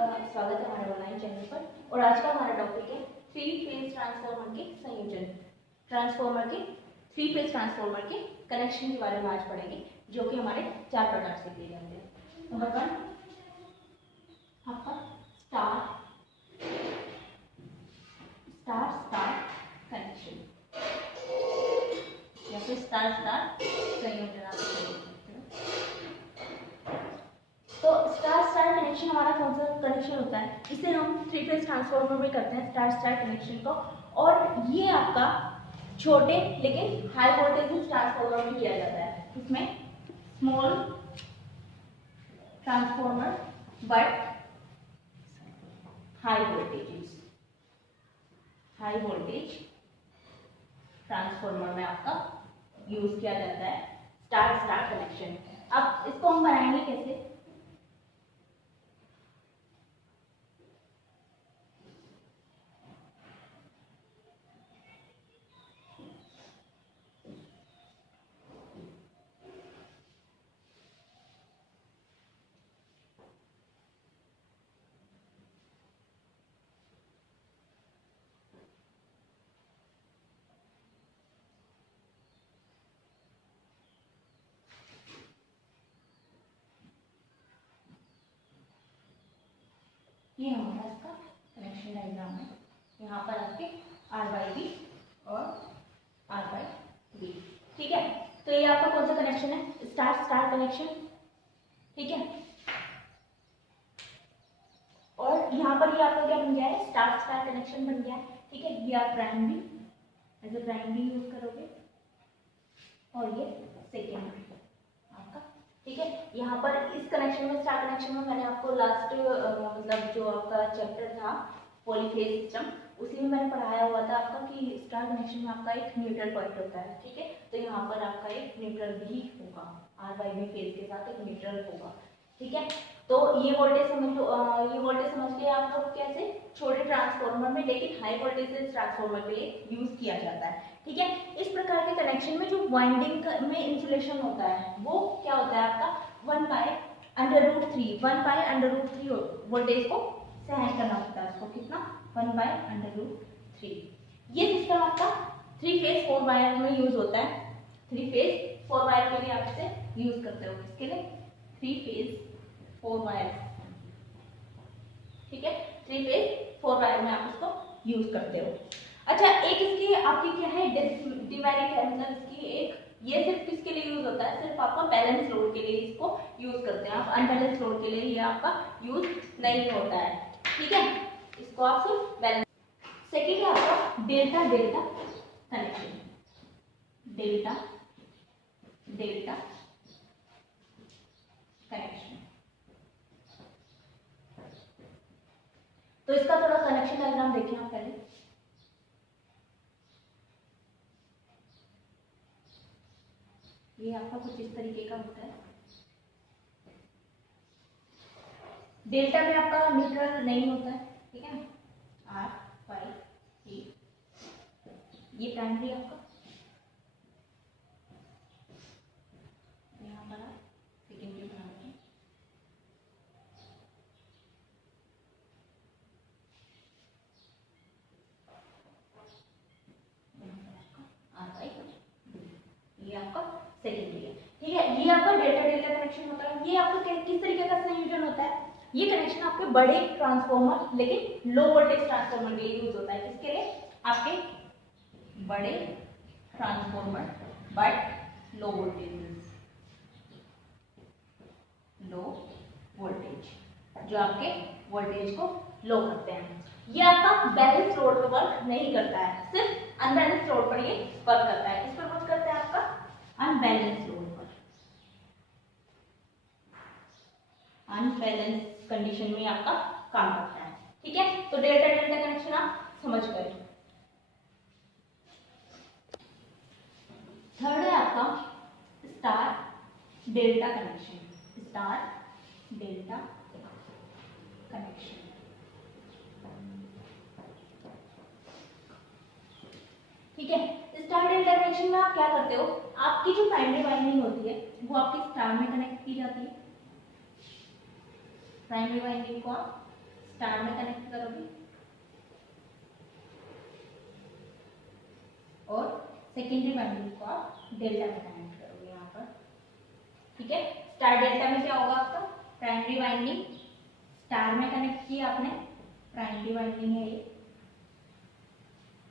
आपका स्वागत है हमारे ऑनलाइन चैनल पर। और आज का हमारा टॉपिक है थ्री फेज ट्रांसफार्मर के संयोजन। ट्रांसफार्मर के थ्री फेज ट्रांसफार्मर के कनेक्शन के बारे में आज पढ़ेंगे, जो कि हमारे चार प्रकार से किए जाते हैं। नंबर वन आपका स्टार स्टार स्टार कनेक्शन या फिर स्टार स्टार संयोजन आप बोल सकते हो। तो स्टार स्टार कनेक्शन हमारा कौन सा कनेक्शन होता है? इसे हम थ्री फेज ट्रांसफार्मर में करते हैं, स्टार स्टार कनेक्शन को। और ये आपका छोटे लेकिन हाई वोल्टेज ट्रांसफार्मर में किया जाता है। इसमें small transformer but high voltage transformer में आपका यूज किया जाता है स्टार स्टार कनेक्शन। अब इसको हम बनाएंगे कैसे? ये हमारा इसका कनेक्शन डायग्राम है। यहाँ पर आपके R/B और R/B, ठीक है। तो ये आपका कौन सा कनेक्शन है? स्टार स्टार कनेक्शन, ठीक है। और यहाँ पर ये आपका क्या बन गया है? स्टार स्टार कनेक्शन बन गया है, ठीक है। ये आप primary as a primary use करोगे और ये सेकेंडरी आपका, ठीक है। यहाँ पर इस कनेक्शन में, स्टार कनेक्शन में, मैंने आपको लास्ट मतलब जो आपका चैप्टर था पॉलीफेज सिस्टम, उसी में मैंने पढ़ाया हुआ था आपका कि स्टार कनेक्शन में आपका एक न्यूट्रल पॉइंट होता है, ठीक है। तो यहाँ पर आपका एक न्यूट्रल भी होगा, R/B फेज के साथ एक न्यूट्रल होगा, ठीक है। तो ये वोल्टेज समझ लो, ये वोल्टेज समझ के आप लोग कैसे छोटे ट्रांसफार्मर में लेकिन हाई वोल्टेज ट्रांसफार्मर के लिए यूज किया जाता है, ठीक है। इस प्रकार के कनेक्शन में जो वाइंडिंग में इंसुलेशन होता है वो क्या होता है आपका 1/√3 वोल्टेज को सहन करना होता है उसको। कितना? 1/√3। ये सिस्टम आपका थ्री फेज 4 वायर में यूज होता है। थ्री फेज 4 वायर के लिए आप इसे यूज करते हो। इसके लिए थ्री फेज 4 वायर, ठीक है। थ्री फेज 4 वायर में आप इसको यूज करते हो। अच्छा, एक इसकी आपकी क्या है डिमेरिट है, मतलब इसकी एक, ये सिर्फ किसके लिए यूज होता है? सिर्फ आपका बैलेंस लोड के लिए इसको यूज करते हैं। आप अनबैलेंस लोड के लिए ये आपका यूज नहीं होता है, ठीक है। इसको आप सिर्फ बैलेंस। सेकेंड है आपका delta delta connection. Delta delta connection. तो इसका थोड़ा कनेक्शन डायग्राम देखें आप पहले। ये आपका कुछ इस तरीके का होता है। डेल्टा में आपका न्यूट्रल नहीं होता है, ठीक है। R/B, ये प्राइमरी आपका, यहाँ पर आप सेकेंडरी बना रहे हैं। ये आपका सेकेंडरी है, ठीक है। ये आपका डेल्टा डेल्टा कनेक्शन होता है। ये आपका किस तरीके का संयोजन होता है? ये कनेक्शन आपके बड़े ट्रांसफार्मर लेकिन लो वोल्टेज ट्रांसफार्मर के लिए यूज होता है। किसके लिए? आपके बड़े ट्रांसफार्मर बट लो वोल्टेज, जो आपके वोल्टेज को लो करते हैं। ये आपका बैलेंस लोड पर वर्क नहीं करता है, सिर्फ अनबैलेंस लोड पर ये वर्क करता है। किस पर वर्क करता है? आपका अनबैलेंस लोड पर। अनबैलेंस कंडीशन में आपका काम करता है, ठीक है। तो डेल्टा डेल्टा कनेक्शन आप समझ गए। थर्ड है आपका star delta connection. Star delta connection, ठीक है। स्टार डेल्टा कनेक्शन में आप क्या करते हो? आपकी जो प्राइमरी वाइंडिंग होती है वो आपकी स्टार में कनेक्ट की जाती है। प्राइमरी वाइंडिंग को आप स्टार में कनेक्ट करोगे और सेकेंडरी वाइंडिंग को आप डेल्टा में कनेक्ट करोगे यहाँ पर। ठीक है, स्टार डेल्टा में क्या होगा आपका, प्राइमरी वाइंडिंग स्टार में कनेक्ट किया आपने, प्राइमरी वाइंडिंग है ये,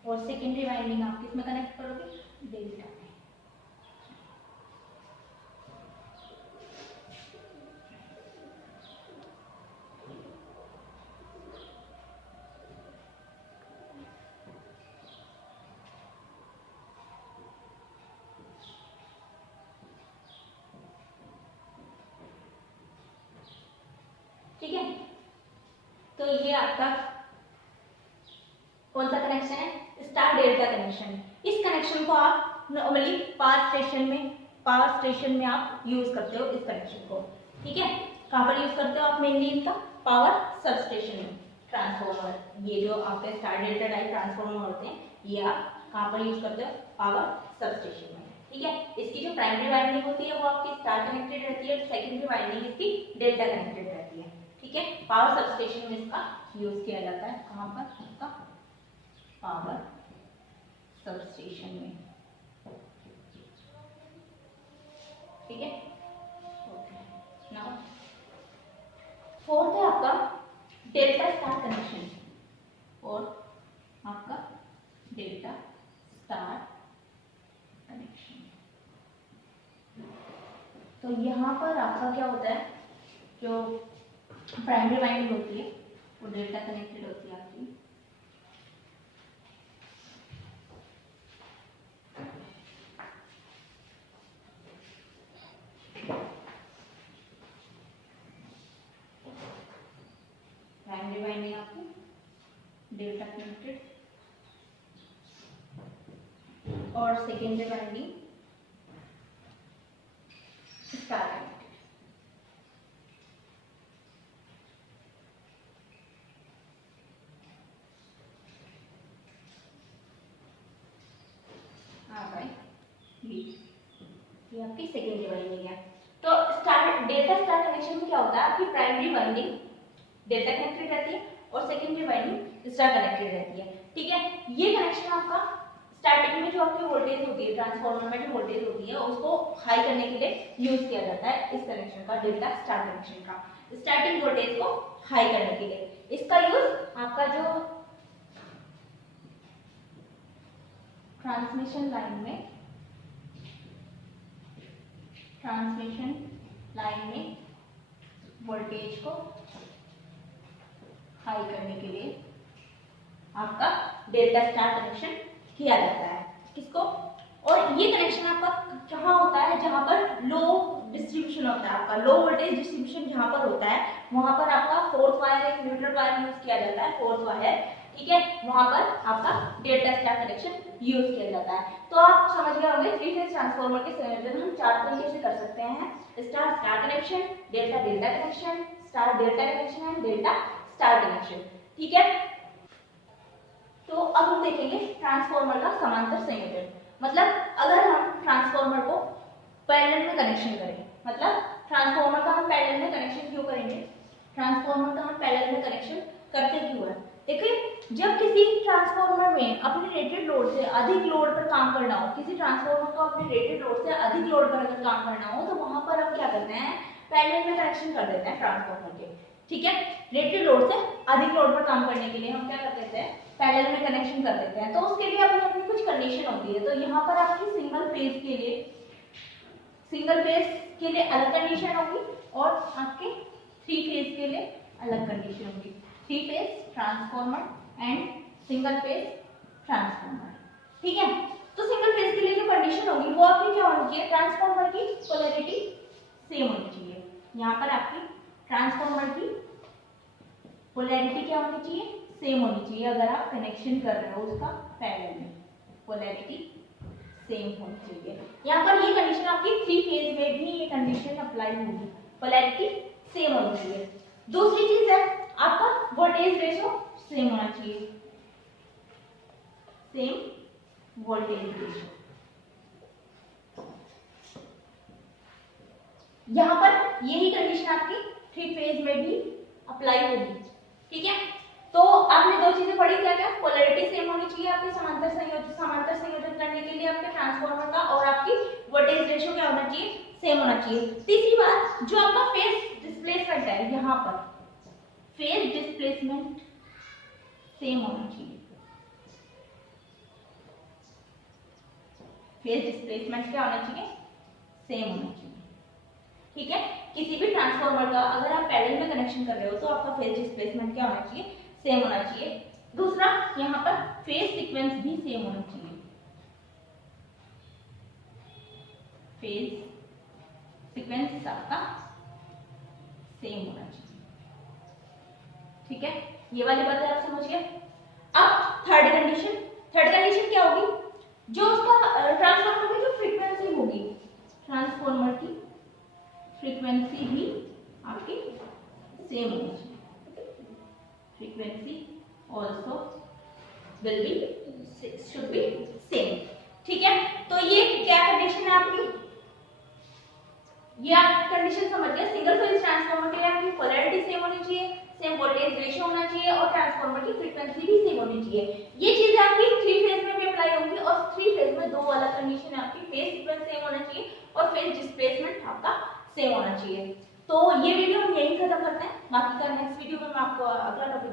और सेकेंडरी वाइंडिंग आप किस में कनेक्ट करोगे, डेल्टा में। ठीक है, तो ये आपका कौन सा कनेक्शन है, स्टार डेल्टा कनेक्शन। इस कनेक्शन को आप नॉर्मली पावर स्टेशन में आप यूज करते हो इस कनेक्शन को। ठीक है, कहाँ पर यूज करते हो आप, मेनली इनका पावर सब स्टेशन में। ट्रांसफॉर्मर, ये जो आपके स्टार डेल्टा टाइप ट्रांसफॉर्मर होते हैं, ये आप कहाँ पर यूज करते हो, पावर सब स्टेशन में। ठीक है, इसकी जो प्राइमरी वाइंडिंग होती है वो आपकी स्टार कनेक्टेड रहती है, सेकेंडरी वाइंडिंग इसकी डेल्टा कनेक्टेड रहती है। ठीक है, पावर सब स्टेशन में इसका यूज किया जाता है। कहाँ पर, इसका पावर सब स्टेशन में। ठीक है, नाउ फोर्थ है आपका डेल्टा स्टार कनेक्शन, और आपका डेल्टा स्टार कनेक्शन। तो यहाँ पर आपका क्या होता है, जो प्राइमरी वाइंडिंग होती है वो डेल्टा कनेक्टेड होती है आपकी, प्राइमरी वाइंडिंग आपकी डेल्टा कनेक्टेड, और सेकेंडरी वाइंडिंग स्टार कनेक्टेड। ये आपकी सेकेंडरी वाइंडिंग है। तो स्टार डेल्टा स्टार कनेक्शन में क्या होता है, आपकी प्राइमरी वाइंडिंग डेल्टा कनेक्टेड रहती है और सेकेंडरी वाइंडिंग स्टार कनेक्टेड रहती है। ठीक है, ये कनेक्शन आपका स्टार्टिंग में जो आपकी वोल्टेज होती है, ट्रांसफार्मर में जो वोल्टेज होती है उसको हाई करने के लिए यूज किया जाता है इस कनेक्शन का, डेल्टा स्टार कनेक्शन का, स्टार्टिंग वोल्टेज को हाई करने के लिए। इसका यूज आपका जो ट्रांसमिशन लाइन में वोल्टेज को हाई करने के लिए आपका डेल्टा स्टार कनेक्शन किया जाता है। किसको, और ये कनेक्शन आपका कहाँ होता है, जहां पर लो डिस्ट्रीब्यूशन होता है, आपका लो वोल्टेज डिस्ट्रीब्यूशन जहां पर होता है वहां पर आपका फोर्थ वायर, एक न्यूट्रल वायर यूज किया जाता है, फोर्थ वायर। ठीक है, वहां पर आपका डेल्टा स्टार कनेक्शन यूज किया जाता है। तो आप समझ गए होंगे थ्री फेज ट्रांसफार्मर के संयोजन हम चार तरीके से कर सकते हैं, star star connection, delta delta connection, star delta connection and delta star connection. ठीक है, तो अब हम देखेंगे ट्रांसफार्मर का समांतर संयोजन। मतलब अगर हम ट्रांसफार्मर को पैरेलल में कनेक्शन करें, मतलब ट्रांसफार्मर का हम पैरेलल में कनेक्शन क्यों करेंगे, ट्रांसफार्मर का हम पैरेलल में कनेक्शन करते क्यों है, देखिए जब किसी ट्रांसफार्मर में अपने रेटेड लोड से अधिक लोड पर काम करना हो, किसी ट्रांसफार्मर को अपने रेटेड लोड से अधिक लोड पर अगर काम करना हो तो वहां पर हम क्या करते हैं, पैरेलल में कनेक्शन कर देते हैं ट्रांसफार्मर के। ठीक है, रेटेड लोड से अधिक लोड पर काम करने के लिए हम क्या कर देते हैं, पैरेलल में कनेक्शन कर देते हैं। तो उसके लिए अपनी अपनी कुछ कंडीशन होती है। तो यहाँ पर आपकी सिंगल फेज के लिए अलग कंडीशन होगी और आपके थ्री फेज के लिए अलग कंडीशन होगी, three phase transformer and single phase transformer. ठीक है, तो सिंगल फेज के लिए जो कंडीशन होगी वो आपकी क्या होनी चाहिए, ट्रांसफार्मर की पोलैरिटी सेम होनी चाहिए। यहाँ पर आपकी ट्रांसफार्मर की पोलैरिटी क्या होनी चाहिए, सेम होनी चाहिए। अगर आप कनेक्शन कर रहे हो उसका पैरेलल में, पोलैरिटी सेम होनी चाहिए। यहाँ पर ये कंडीशन आपकी थ्री फेज में भी ये कंडीशन अप्लाई होगी, पोलैरिटी सेम होनी चाहिए। दूसरी चीज है आपका वोल्टेज रेशो सेम होना चाहिए, सेम वोल्टेज रेशो। यहाँ पर यही कंडीशन आपकी थ्री फेज में भी अप्लाई होगी, ठीक है, तो आपने दो चीजें पढ़ी, क्या क्या, पोलैरिटी सेम होनी चाहिए आपके समांतर संयोजन करने के लिए आपके ट्रांसफार्मर का, और आपकी वोल्टेज रेशियो क्या होना चाहिए, सेम होना चाहिए। तीसरी बात, जो आपका फेज डिस्प्लेसमेंट है, यहाँ पर फेज डिस्प्लेसमेंट सेम होना चाहिए। फेज डिस्प्लेसमेंट क्या होना चाहिए, सेम होना चाहिए। ठीक है, किसी भी ट्रांसफार्मर का अगर आप पैरेलल में कनेक्शन कर रहे हो तो आपका फेज डिस्प्लेसमेंट क्या होना चाहिए, सेम होना चाहिए। दूसरा, यहाँ पर फेज सीक्वेंस भी सेम होना चाहिए, फेज सीक्वेंस आपका सेम होना चाहिए। ठीक है, ये वाली बातें आप समझ गए। अब थर्ड कंडीशन क्या होगी, जो उसका ट्रांसफार्मर की जो फ्रीक्वेंसी होगी, ट्रांसफार्मर की फ्रीक्वेंसी भी आपकी सेम होनी चाहिए। Frequency also will be should be same. ठीक है, तो ये क्या कंडीशन है आपकी, ये आप कंडीशन समझ गए। सिंगल फेज ट्रांसफार्मर के लिए आपकी पोलैरिटी सेम होनी चाहिए, सेम वोल्टेज रेशियो होना चाहिए, और ट्रांसफार्मर की फ्रीक्वेंसी भी सेम होनी चाहिए। ये चीजें आपकी थ्री फेज में भी अप्लाई होंगी, और थ्री फेज में दो अलग कंडीशन है आपकी, फेज सीक्वेंस सेम होना चाहिए और फेज डिस्प्लेसमेंट आपका सेम होना चाहिए। तो ये वीडियो हम यही खत्म करते हैं, बाकी का नेक्स्ट वीडियो में मैं आपको अगला टॉपिक